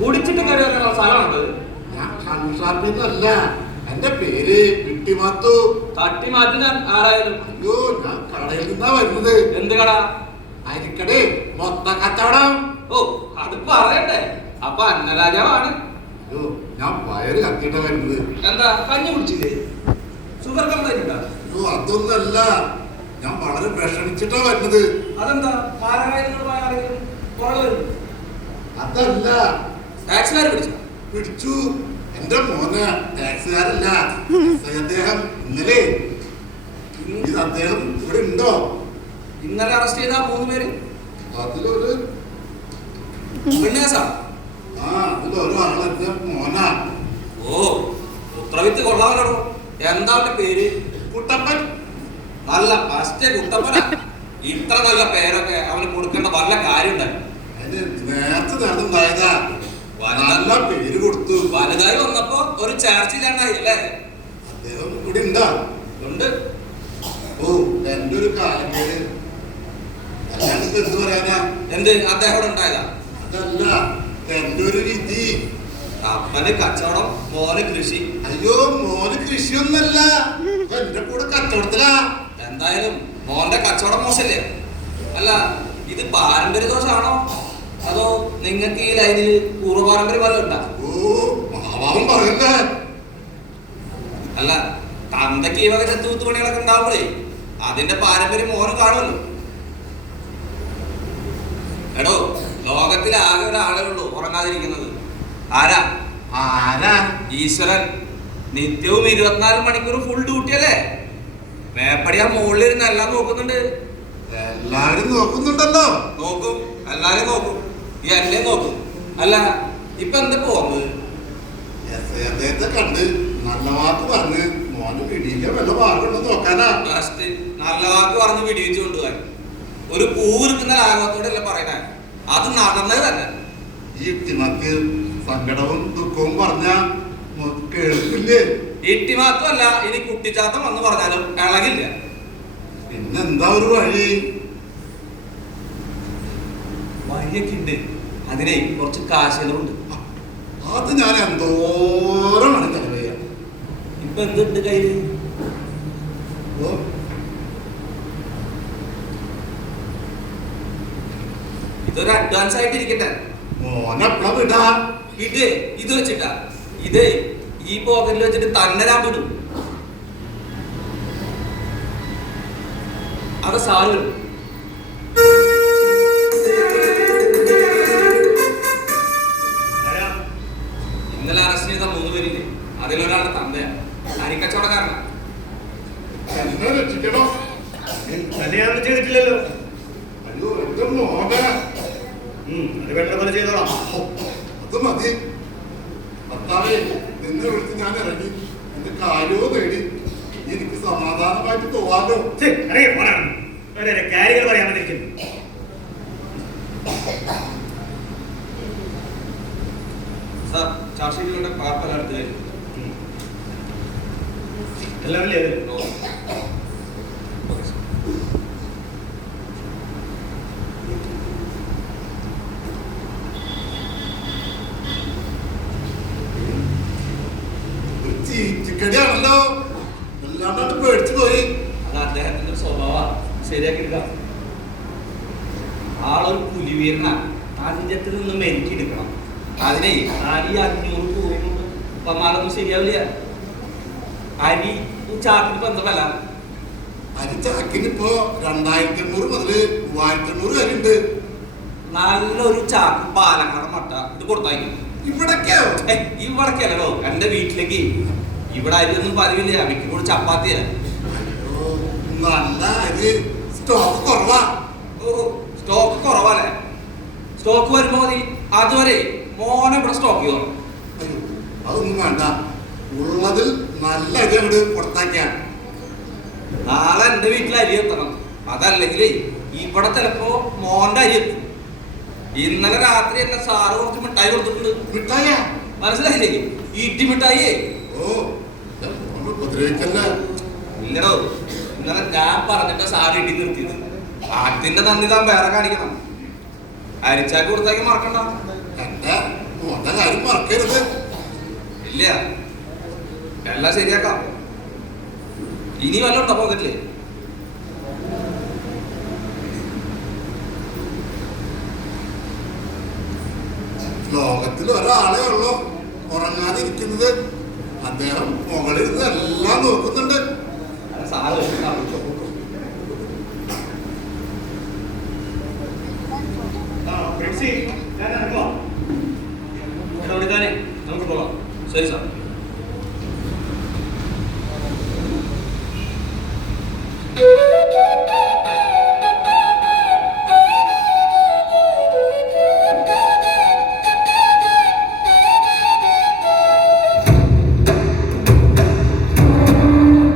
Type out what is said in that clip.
കുടിച്ചിട്ട് കയറി ഇറങ്ങുന്ന സ്ഥലമാണത്. ഞാൻ കൺസാപ്പിന്നല്ല എന്റെ പേര് വിട്ടിമാത്തു. തട്ടി മാറ്റി ഞാൻ ആരായാലും. അയ്യോ ഞാൻ കടയിൽ നിന്നാ വരുന്നത്. എന്ത് കട? അരിക്കടേ മൊത്ത കച്ചവടം. ഓ അത് പറയണ്ടേ അപ്പൊ അന്നരാജാവാണ്. അയ്യോ ഞാൻ വയറ് കത്തിട്ട വരുന്നത്. എന്താ കഞ്ഞി കുടിച്ചില്ലേ? ഷുഗർ കംപ്ലൈന്റ് അയ്യോ അതൊന്നല്ല. ഞാൻ വളരെ വിഷമിച്ചിട്ടാ വരുന്നത്. അതെന്താ വരും അതല്ല. ടാക്സിക്കാർ പിടിച്ചു. പിടിച്ചു. എന്റെ മോന് ടാക്സുകാരല്ല അദ്ദേഹം ഇന്നലെ ഇത് അദ്ദേഹം ഇവിടെ ഉണ്ടോ? ഇന്നലെ അറസ്റ്റ് ചെയ്ത മൂന്ന് പേര്. അതിലൊരു പെണ്ണേസാ ആ അതിലൊരു ആൾ എന്റെ മോനാ. ഓ ഉത്തരവിത്ത് കൊള്ളാമല്ലോ എന്താ പേര്? കുട്ടപ്പൻ. നല്ല ഫസ്റ്റ് കുട്ടപ്പനാ. ഇത്ര നല്ല പേരൊക്കെ അവന് കൊടുക്കേണ്ട വല്ല കാര്യം ഉണ്ടായി നേരത്തെ നടന്നുണ്ടായതാ നല്ല പേര് കൊടുത്തു. വലുതായി വന്നപ്പോ ഒരു ചാർജ് അല്ലേ? അദ്ദേഹം ഇവിടെ ഉണ്ടാ. ഉണ്ട്. ഓ എന്റെ ഒരു കാലം പേര് എന്ത് പറയാനാ? എന്ത്? അദ്ദേഹം ഇവിടെ ഉണ്ടായതാ? അതല്ല എന്റെ ഒരു രീതി അപ്പന് കച്ചവടം മോന് കൃഷി. അയ്യോ മോന് കൃഷിയൊന്നല്ല. എന്റെ കൂടെ കച്ചവടത്തിലാ. എന്തായാലും മോന്റെ കച്ചവടം മോശല്ലേ? അല്ല ഇത് പാരമ്പര്യ ദോഷമാണോ നിങ്ങൾക്ക് ഈ ലൈനിൽ പൂർവപാരമ്പര്യം പറയുന്നുണ്ടാവും ഓ മഹാഭാവം പറയല്ലേ അല്ല തന്തയ്ക്ക് ഈ വക ചെത്തുകുത്തു പണികളൊക്കെ ഉണ്ടാവുമ്പോഴേ അതിന്റെ പാരമ്പര്യം മോനും കാണുമല്ലോ. എടോ ലോകത്തിൽ ആകെ ഒരാളേ ഉള്ളൂ ഉറങ്ങാതിരിക്കുന്നത്. ആരാ? ആരാ? ഈശ്വരൻ. നിത്യവും ഇരുപത്തിനാല് മണിക്കൂർ ഫുൾ ഡ്യൂട്ടി അല്ലേ? മേപ്പടി ആ മുകളിലിരുന്ന് എല്ലാം നോക്കുന്നുണ്ട്. എല്ലാരും നോക്കുന്നുണ്ടല്ലോ. നോക്കും എല്ലാരും നോക്കും. ഈ എന്നെ നോക്കും. അല്ല ഇപ്പൊ എന്താ ഐ അദ്ദേഹത്തെ കണ്ട് നല്ല വാക്ക് പറഞ്ഞ് മോന് പിടിയിക്കാൻ വല്ല വാക്കുണ്ടോ നോക്കാനാ. നല്ല വാക്ക് പറഞ്ഞ് പിടിയിച്ചു കൊണ്ടുപോകാൻ ഒരു പൂവിരിക്കുന്ന ലാഘവത്തോടെയല്ല പറയണേ? അത് നടന്നത് തന്നെ. ഈ ഇട്ടിമാക്ക് സങ്കടവും ദുഃഖവും പറഞ്ഞ കേൾക്കില്ലേ ഇട്ടി മാത്രമല്ല ഇനി കുട്ടിച്ചാത്തം വന്ന് പറഞ്ഞാലും ഇളകില്ല. പിന്നെന്താ ഒരു വഴി? വഴിയൊക്കെ ഉണ്ട് അതിനെ കുറച്ച് കാശുകളുണ്ട്. അത് ഞാൻ എന്തോരമാണ് ചെലവ് ചെയ്യാം ഇപ്പൊ എന്തുണ്ട് കയ്യിൽ? ഓ. ഇതൊരു അഡ്വാൻസ് ആയിട്ട് ഇരിക്കട്ടെ മോനെപ്പള വിടാ? ഇത് ഇത് വെച്ചിട്ടാ. ഇത് ഈ പോക്കറ്റിൽ വെച്ചിട്ട് തന്നെ ഞാൻ വിടും. അത് സാറ് എന്നെ രക്ഷിക്കണോ കല്യാണം ചെയ്തിട്ടില്ലല്ലോ. അയ്യോ മോനെ ഉം, അത് വേണ്ട പോലെ ചെയ്തോളാം. അത് മതി. ഭർത്താവേ നിന്നെ വിളിച്ച് ഞാൻ ഇറങ്ങി. എന്റെ കാര്യവും നേടി എനിക്ക് സമാധാനമായിട്ട് പോവാലോ. കാര്യങ്ങൾ പറയാൻ വന്നിരിക്കുന്നു. സാർ ചാർജ് ഷീറ്റിലുള്ള പാർപ്പെല്ലാം എടുത്ത് തരും ഉം. എല്ലാം അല്ലേ അത്? ഓ. Okay, sir. ഒരു ചീറ്റിക്കടിയാണല്ലോ എല്ലാണ്ട് പേടിച്ചു പോയി അത് അദ്ദേഹത്തിന്റെ ഒരു സ്വഭാവമാണ് ശരിയാക്കി എടുക്കാം ആളൊരു പുലിവീരനാ അഞ്ചത്തിൽ നിന്ന് മെരുക്കി എടുക്കണം അതിനെ അരി അഞ്ഞൂറ് രൂപയുണ്ട് വന്നാലൊന്നും ശരിയാവില്ല. അരി ചാക്കിന് ബന്ധമല്ല അരി ചാക്കിന് ഇപ്പോ രണ്ടായിരത്തി എണ്ണൂറ് മുതൽ മൂവായിരത്തി എണ്ണൂറ് വരെ ഉണ്ട്. നല്ലൊരു ചാക്ക് പാലക്കാട് മട്ട ഇത് കൊടുത്താൽ ഇവിടൊക്കെയോ? ഇവിടക്കല്ലോ എന്റെ വീട്ടിലേക്ക്. ഇവിടെ അരിയൊന്നും പതിവില്ല മിക്കപ്പോഴും ചപ്പാത്തിയാ. നല്ല അരി. സ്റ്റോക്ക് കുറവാ. ഓ സ്റ്റോക്ക് കുറവല്ലേ? സ്റ്റോക്ക് വരുമ്പോ മതി. അതുവരെ മോനെ ഇവിടെ സ്റ്റോക്ക് ചെയ്തോ അയ്യോ അതൊന്നും വേണ്ട. ഉള്ളതിൽ നല്ല അരി അങ്ങോട്ട് കൊടുത്താക്കാൻ നാളെ എന്റെ വീട്ടിൽ അരി എത്തണം. അതല്ലെങ്കിൽ ഇവിടെ ചിലപ്പോ മോന്റെ അരി എത്തും. ഇന്നലെ രാത്രി എന്നെ സാറ് കുറച്ച് മിഠായി കൊടുത്തിട്ടുണ്ട്. മിഠായ മനസ്സിലായില്ലേ? ഈട്ടി മിഠായി ഓ ഉപദ്രവിക്കല്ലേ? ഇല്ലടോ. ഇന്നലെ ഞാൻ പറഞ്ഞിട്ട് സാറ് ഇടി നിർത്തിയത്. ആദ്യത്തിന്റെ നന്ദി താൻ വേറെ കാണിക്കണം. അരിച്ചാക്ക് കൊടുത്താക്കി മറക്കണ്ട. എന്താ? കാര്യം? മറക്കരുത്. ഇല്ല. എല്ലാം ശരിയാക്കാം. ഇനി വല്ല ഉണ്ടോ പോക്കറ്റിൽ? ലോകത്തിൽ ഒരാളെ ഉള്ളൂ. ഉറങ്ങാതിരിക്കുന്നത്. അദ്ദേഹം മുകളിൽ നിന്ന് എല്ലാം നോക്കുന്നുണ്ട്. സാറ് ആ പ്രിൻസി ഞാൻ ഇറങ്ങുവാ ഇടപെടുക്കാനേ നമുക്ക് പോകാം ശരി സാർ